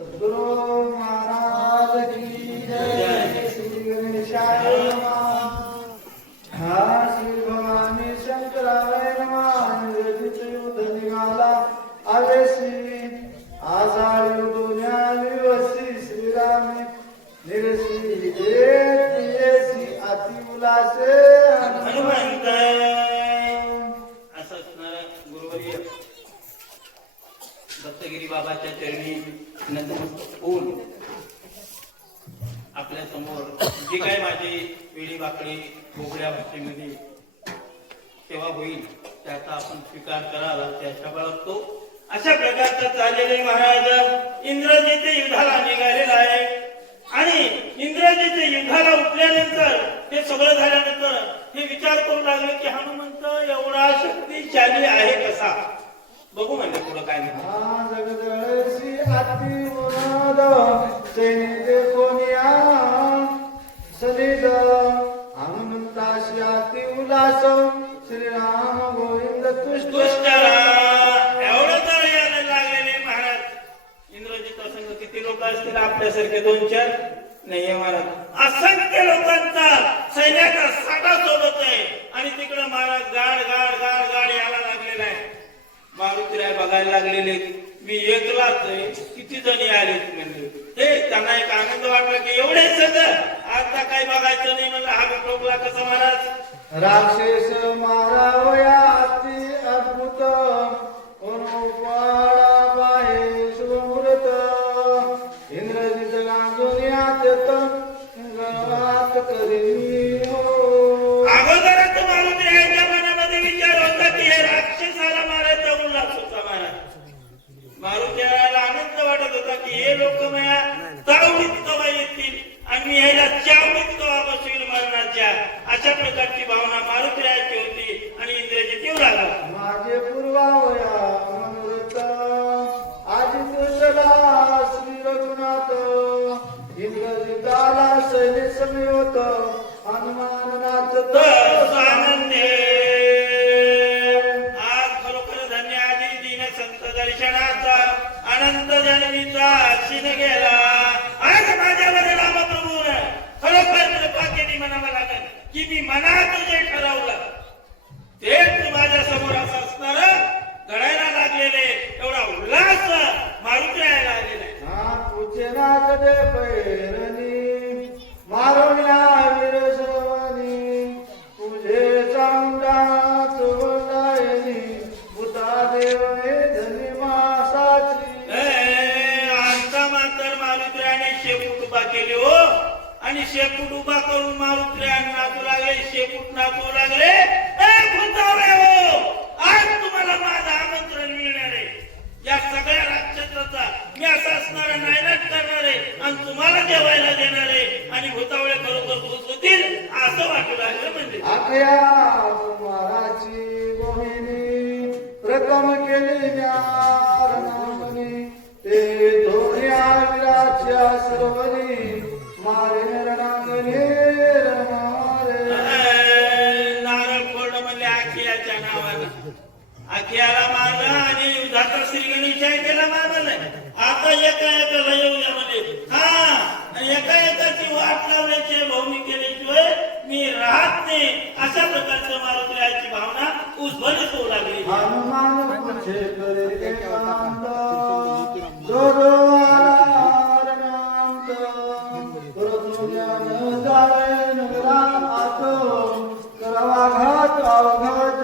सद्गुरु महाराज की जय। श्री गणेशाय नमः। हा श्री भवानी शंकराय नमः। इंद्रजित युद्ध निघाला आवेशी, आषाढ दुनिया निवसी श्रीरामे निरसी देसी अति उल्लासे हनुमंत असं असणारा गुरुवर्य दत्तगिरी बाबाच्या चरणी नतमस्तक होऊन आपल्या समोर जी काय माझी वेळी वाकडी बोबड्या भाषेमध्ये सेवा होईल त्याचा आपण स्वीकार करावा त्याच्या बाळगतो. अशा प्रकारचं चाललेले महाराज इंद्रजीचे युद्धाला निघालेला आहे आणि इंद्रजीचे युद्धाला उठल्यानंतर हे सगळं झाल्यानंतर हे विचार करू लागले की हनुमंत एवढा शक्तिशाली आहे कसा. बघू म्हणजे पुढं काय म्हणतात. जगदळशी अति उन्नत सेने कोणिया सलिद हनुमंताशी अति उल्लास श्रीराम गोविंद तुष्ट एवढं तर यायला लागलेले महाराज. इंद्रजित संघ किती लोक असतील आपल्यासारखे 2-4 नाहीये महाराज. असंख्य लोकांचा सैन्याचा साठा सोबत आहे आणि तिकडे महाराज गाड गाड गाड गाड यायला लागलेला आहे. मारुतीराय बघायला लागलेले मी एकलाच आहे किती जणी आले म्हणजे ते त्यांना एक आनंद वाटला की एवढे सगळं आता काही बघायचं नाही म्हणलं. हा टोकला कसं महाराज. राक्षस मारावया अति अद्भुत अनुपाडा पाहे सुमूर्त इंद्रजित गांजोनियात गणात करी हो. अगोदरच मारुतीरायांच्या मनामध्ये विचार होता की हे राक्षसाला मारायचा उल्हास होता महाराज. मारुतीरायाला आनंद वाटत होता की हे लोक माझ्या चावडीत कवा येतील आणि मी ह्याला चावडीत कवा बसवील मरणाच्या. अशा प्रकारची भावना मारुतीरायाची होती आणि इंद्रजित येऊ लागला. माझे पूर्वावया मनोरथ आजी कुशला श्री रघुनाथ इंद्रजिताला सैन्य समेत हनुमान नाचत आनंदे. आज खरोखर धन्य आधी दिन संत दर्शनाचा अनंत जन्मीचा अक्षीन गेला. आज माझ्यावर रामप्रभू खरोखर कृपा केली म्हणावं लागेल की मी मनात जे ठरवलं तेच माझ्या समोर असं असणार घडायला लागलेले एवढा उल्हास मारुती यायला आलेला आहे. हा तुझे नाच दे पैरणी मारुण्या विरसवनी तुझे चांदा चोंडायनी बुधा देव हे धनी मासाची. आता मात्र मारुतीरायाने शेपूट उभा केले हो आणि शेपूट उभा करून मारुतीराया नाचू लागले. शेपूट नाचू लागले. हो आज तुम्हाला माझं आमंत्रण मिळणार आहे. या सगळ्या राक्षसाचा मी असं असणारा नायनाट करणार आहे आणि तुम्हाला जेवायला देणार आहे आणि भूतावळे खरोखर भूत होतील असं वाटू लागलं. म्हणजे आखया कुमाराची मोहिनी प्रथम केली ज्ञाननामनी ते धोऱ्या विराच्या सर्वनी मारे रणांगणी रमारे. नारळ फोडणं म्हणले आखियाच्या नावानं. आखियाला मारलं आणि युद्धाचा श्री गणेशाय त्याला मारलं नाही. आता एका एकाला येऊया म्हणजे हा एका एकाची वाट लावल्याची भावनी केल्याशिवाय मी राहत नाही. अशा प्रकारचं मारुतीरायाची भावना उज्ज्वलित होऊ लागली. हनुमान पुछे करे एकांत जो जो आला रणांत करतो ज्ञान जावे नगरा आत करावा घात अवघात.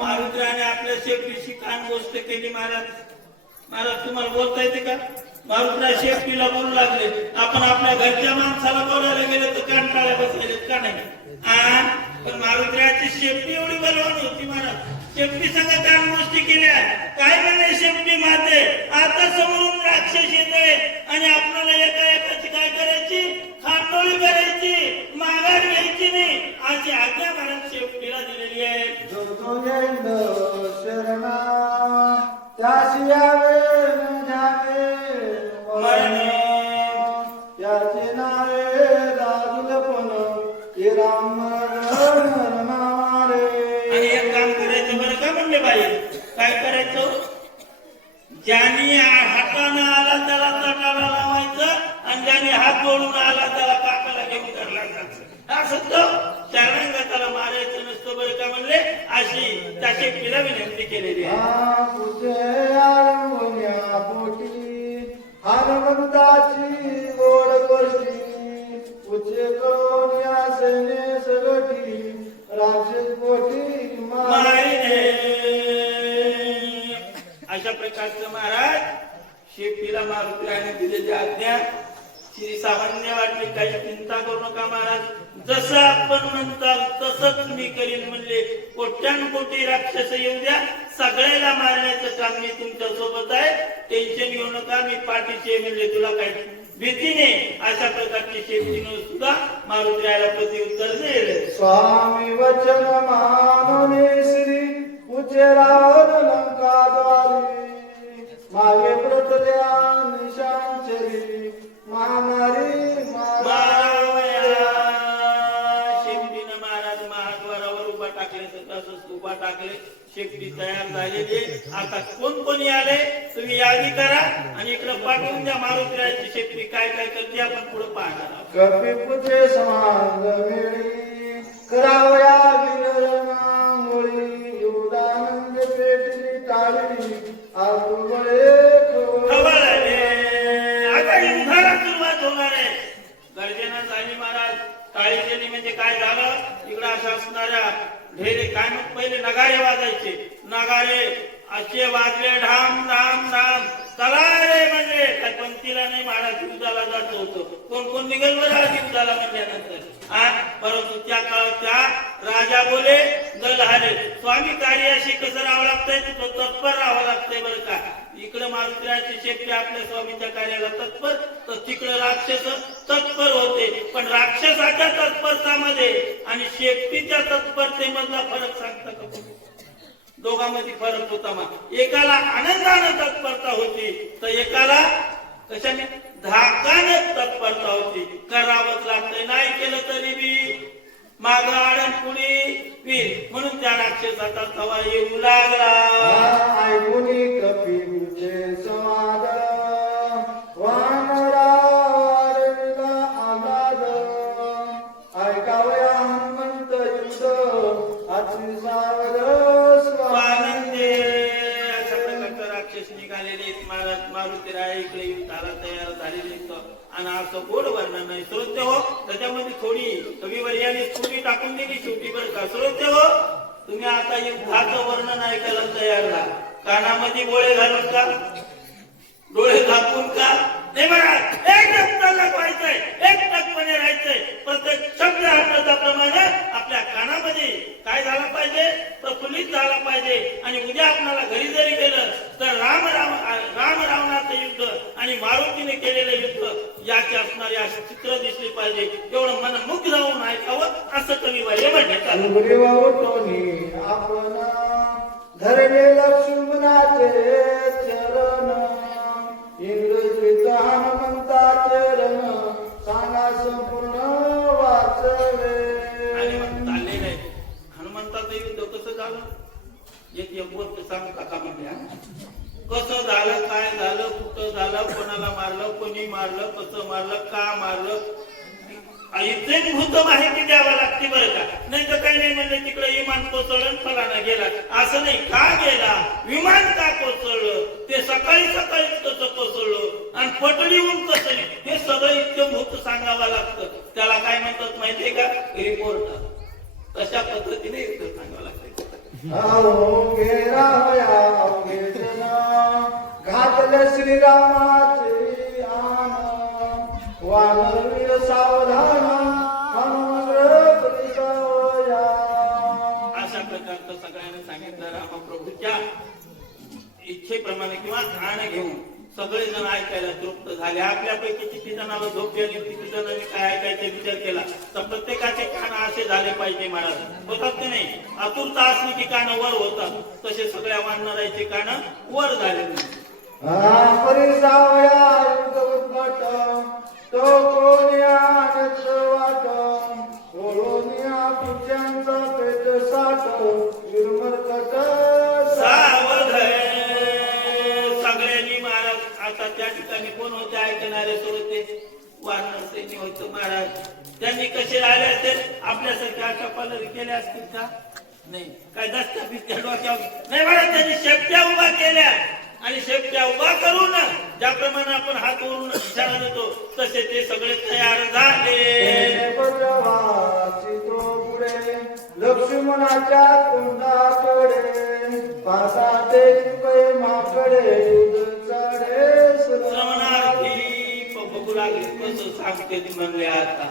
मारुतीरायाने आपल्या शेपटीशी कान गोष्ट केली. महाराज महाराज तुम्हाला बोलता येते का. मारुतीराय शेपटीला बोलू लागले. आपण आपल्या घरच्या माणसाला बोलायला गेले तर कानटाळ्या बसलेले का नाही. पण मारुतीरायाची शेपटी एवढी बलवान होती महाराज. शेपटी संग कान गोष्टी केल्या. काय म्हणले शेपटी माते आता समोरून राक्षस येते आणि आपल्याला एका एकाची काय करायची खाटोळी करायची माघार घ्यायची नाही अशी आज्ञा महाराज शेपटीला दिलेली आहे. जो जो येईल शरणा त्याशी यावे न जावे मरण त्याचे नावे दादुल पण हे राम रणारे. आणि एक काम करायचं बरं का म्हणले बाई काय करायचं ज्यांनी हातानं आला त्याला तटाला लावायचं आणि ज्यांनी हात जोडून आला त्याला काकाला घेऊन घरला जायचं असं तो चारांगा त्याला मारायचं नसतं बरं का म्हणले अशी त्या शेपटीला विनंती केलेली आहे हनुमंताची गोड गोष्टी उचे करून या सैन्य सगटी राक्षस पोटी मारिने अशा प्रकारचं महाराज शेपटीला मारुतीने दिलेली आज्ञा श्री सामान्य वाटली काही चिंता करू नका महाराज जसं आपण म्हणताल तसंच मी करीन म्हणले कोट्यानकोटी राक्षस येऊ द्या सगळ्याला मारण्याचं काम मी तुमच्या सोबत आहे टेन्शन घेऊ नका मी पाठीचे म्हणले तुला काय भीती नाही अशा प्रकारची शेपटीनं सुद्धा मारुतीला प्रत्युत्तर दिले स्वामी वचन मानुने श्री उचेरावर लंका द्वारी मागे प्रतल्या निशांचरी मानारी मारावया शेपटीनं महाराज महाद्वारावर उभा टाकले तसंच उभा टाकले शेपटी तयार झालेली आता कोण कोणी आले तुम्ही यादी करा आणि इकडे पाठवून द्या मारुतीरायाची शेपटी काय काय करते आपण पुढे पाहणार आहोत कपिपुचे समान मिळी करावया विरणांगोळी युदानंद पेटली टाळली आतुबळे आता युद्धाला सुरुवात होणार आहे गर्जना झाली महाराज टाळी केली म्हणजे काय झालं इकडे अशा असणाऱ्या ढेरे काय मग पहिले नगारे वाजायचे नगारे असे वाजले ढाम ढाम ढाम चला रे म्हणजे काय पंक्तीला नाही महाराज युद्धाला जात होतो कोण कोण निघल बरं युद्धाला म्हणल्यानंतर परंतु त्या काळात त्या राजा बोले दल आले स्वामी कार्याशी कसं राहावं लागतंय तिथं तत्पर राहावं लागतंय बरं का इकडे मारुतीरायाची शेपटी आपल्या स्वामीच्या कार्याला तत्पर तर तिकडे राक्षस तत्पर होते पण राक्षसाच्या तत्परतामध्ये आणि शेपटीच्या तत्परतेमधला फरक सांगता का दोघांमध्ये फरक होता मग एकाला आनंदानं तत्परता होती तर एकाला कशाने धाकानं तत्परता होती करावंच लागतंय नाही केलं तरी बी माग आडण पुढे वीर म्हणून त्या राक्षसाचा तवा येऊ लागला ऐकुनी कपिपुचे संवाद वानरा वारविला आलाद ऐकावया हनुमंत युद्ध अति सावध स्वानंदे अशा प्रकारचा राक्षस निघालेले महाराज मारुतीराया इकडे युद्धाला तयार झालेले आणि असं गोड वर्णन नाही श्रोते हो त्याच्यामध्ये थोडी कविवर्याने थोडी टाकून दिली शेवटी बरं का श्रोते हो तुम्ही आता युद्धाचं वर्णन ऐकायला तयार राहा कानामध्ये बोळे घालून का डोळे झाकून का नाही महाराज एक व्हायचंय एक टकपणे राहायचंय प्रत्येक शब्द प्रमाणे आपल्या कानामध्ये काय झाला पाहिजे प्रफुल्लित झाला पाहिजे आणि उद्या आपल्याला घरी जरी गेलं तर राम रावणाचं युद्ध आणि मारुतीने केलेलं युद्ध याची असणारी अशी चित्र दिसली पाहिजे एवढं मन मुक्त जाऊन ऐकावं असं कविवर्य म्हणण्यात आलं आपण धरले लक्ष्मणाचे चरण इंद्रजित हनुमंताचे रण सांगा संपूर्ण वाचवे आणि मग चाललेलं आहे हनुमंताचं युद्ध कसं झालं एक गोष्ट सांगू काका म्हणजे कसं झालं काय झालं कुठं झालं कोणाला मारलं कोणी मारलं कसं मारलं का मारलं इथे भूत माहिती द्यावं लागते बरं का नाही तर काही नाही म्हणलं तिकडे विमान कोसळलं फलाना गेला असं नाही का गेला विमान का कोसळलं ते सकाळी सकाळीच कसं कोसळलं आणि पटडीहून कसं हे सगळं इतकं भूत सांगावं लागतं त्याला काय म्हणतात माहितीये का रिपोर्ट तशा पद्धतीने युद्ध सांगावं लागतं घातले श्रीरामाचे आन वानरवीर सावधान अशा प्रकारचं सगळ्यांना सांगितलं रामप्रभूच्या इच्छेप्रमाणे किंवा ध्यान घेऊन सगळेजण ऐकायला तृप्त झाले आपल्यापैकी किती जणांना झोप गेली किती जणांनी काय ऐकायचा विचार केला तर प्रत्येकाचे कान असे झाले पाहिजे महाराज होतात की नाही आतुरता असली की कान वर होतात तसे सगळ्या वानराचे कान वर झाले तो कोण्याच वाट ओळोनिया पुच्यांचा पेट साठ विरमरकट सावध सगळे फिरणारे होते वानर सैन्य होतं महाराज. त्यांनी कसे राहिले असेल आपल्यासारख्या अशा पालरी केल्या असतील का? नाही. काय दस्ता बिस्त्या डोक्यावर नाही महाराज. त्यांनी शेपट्या उभा केल्या आणि शेपट्या उभा करून ज्याप्रमाणे आपण हात वरून इशारा देतो तसे ते सगळे तयार झाले. पद्रवाची तो पुढे लक्ष्मणाच्या तोंडाकडे पासा ते माकडे चढे श्रवणार्थी बघू लागले कसं सांगते ती म्हणले. आता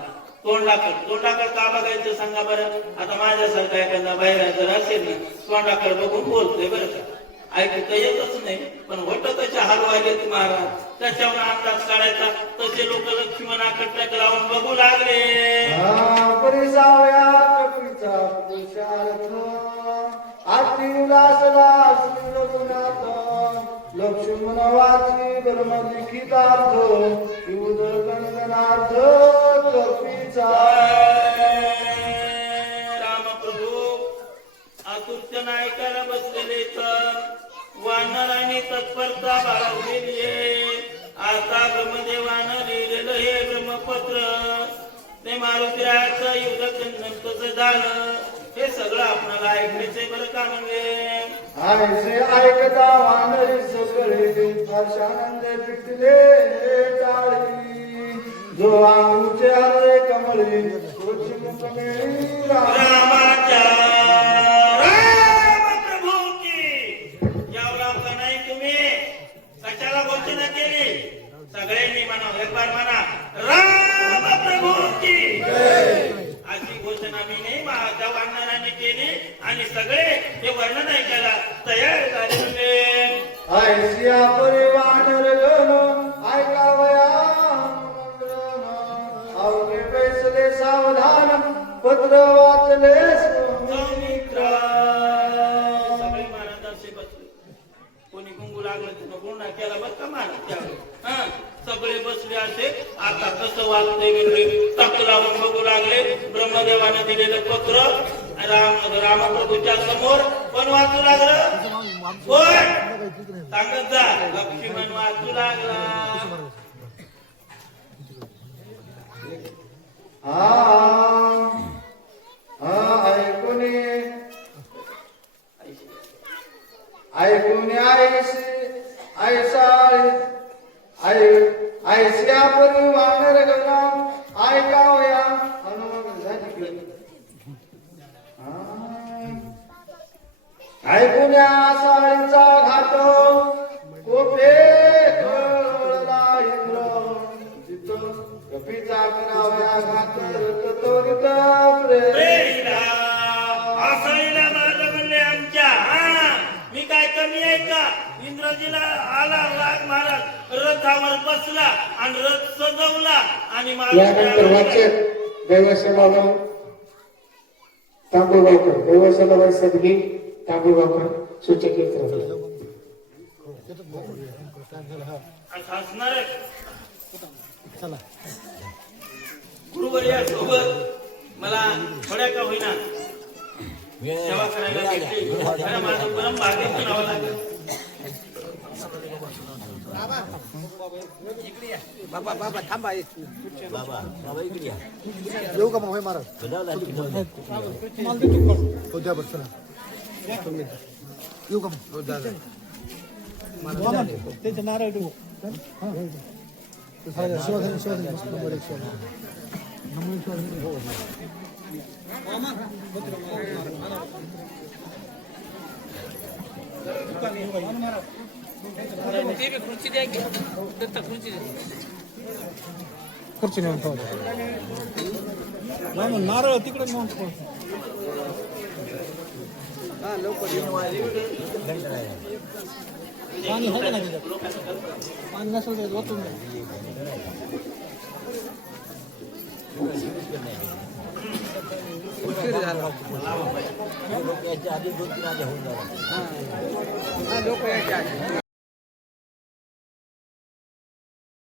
तोंडाकड का बघायचं सांगा बरं. आता माझ्यासारखा एखादा बाहेर जर असेल ना तोंडाकड बघून बोलतोय बरं का. ऐकू तर येतच नाही पण होत कशा हलवायलेत महाराज. त्याच्यावर अंदाज काढायचा. तसे लोक लक्ष्मणाकडे लावून बघू लागले. परिसाव्या कपीचा पुरुषार्थ आती उल्हासला रघुनाथ लक्ष्मण वाची धर्मलिखितार्थ युध गणगणार्थ कपीचा. रामप्रभू आतुरच्या नायकाला बसलेले तर वानराने तत्परता बाळगलेली आहे. आता ब्रह्मदेवानं लिहिलेलं हे ब्रह्मपत्र ते मारुतीरायाचं युद्धचंदन कसं झालं हे सगळं आपल्याला ऐकायचंय बरं का. म्हणजे आयसे ऐकता वानरी सगळे हर्षानंद पिटले टाळी जो आमचे हरे कमळे तोची मुखमेळी रामाच्या रामप्रभू की. यावला का नाही तुम्ही कशाला घोषणा केली? सगळ्यांनी म्हणा एक बार म्हणा रामप्रभू की. अशी घोषणा मी नाही माझ्या वानरांनी केली आणि सगळे हे वर्णन ऐकायला तयार झाले. ऐसिया परिवानर गण ऐकावया अवघे बैसले सावधान पत्र वाचले मित्र सगळे महाराजांचे बसले. कोणी गुंगू लागलं तिथं गुन्हा केला बघ का महाराज त्यावेळी. सगळे बसले असे. आता कसं वाचते म्हणजे तक लावून बघू लागले. ब्रह्मदेवाने दिलेलं पत्र रामप्रभूच्या समोर कोण वाचू लागलं? कोण सांगत जा. लक्ष्मण वाचू लागला. ऐकून ऐसिया परिवानर गण ऐकावया ऐकून्या साळीचा घाट कोपे कळला इंद्र तिथं कपीचा करावया घाट त्वरित प्रेरिला आसाईला माझं म्हणले आमच्या. मी काय कमी आहे का? इंद्रजीला आला राग महाराज रथावर बसला आणि रथ सजवला आणि यानंतर वाचक देवसेवाला तांबूगावकर देवसेवाला सदगी तांबूगावकर सूचक असणार गुरुवर्या सोबत मला थोड्या का होईना सेवा करायला भेटली. माझं परम भाग्य म्हणावं लागेल. बाबा बाबा थांबा बाबा इकडे या. येऊ का मग महाराज उद्या बस चला येऊ का मग त्याचे नारळ देऊ खुर्ची नेऊन नारळ तिकडे नेऊन पाणी आहे ना तिथं पाणी नसेल ओतून लोक याच्या आधी 2-3 आले होऊन जातात. लोक याच्या आधी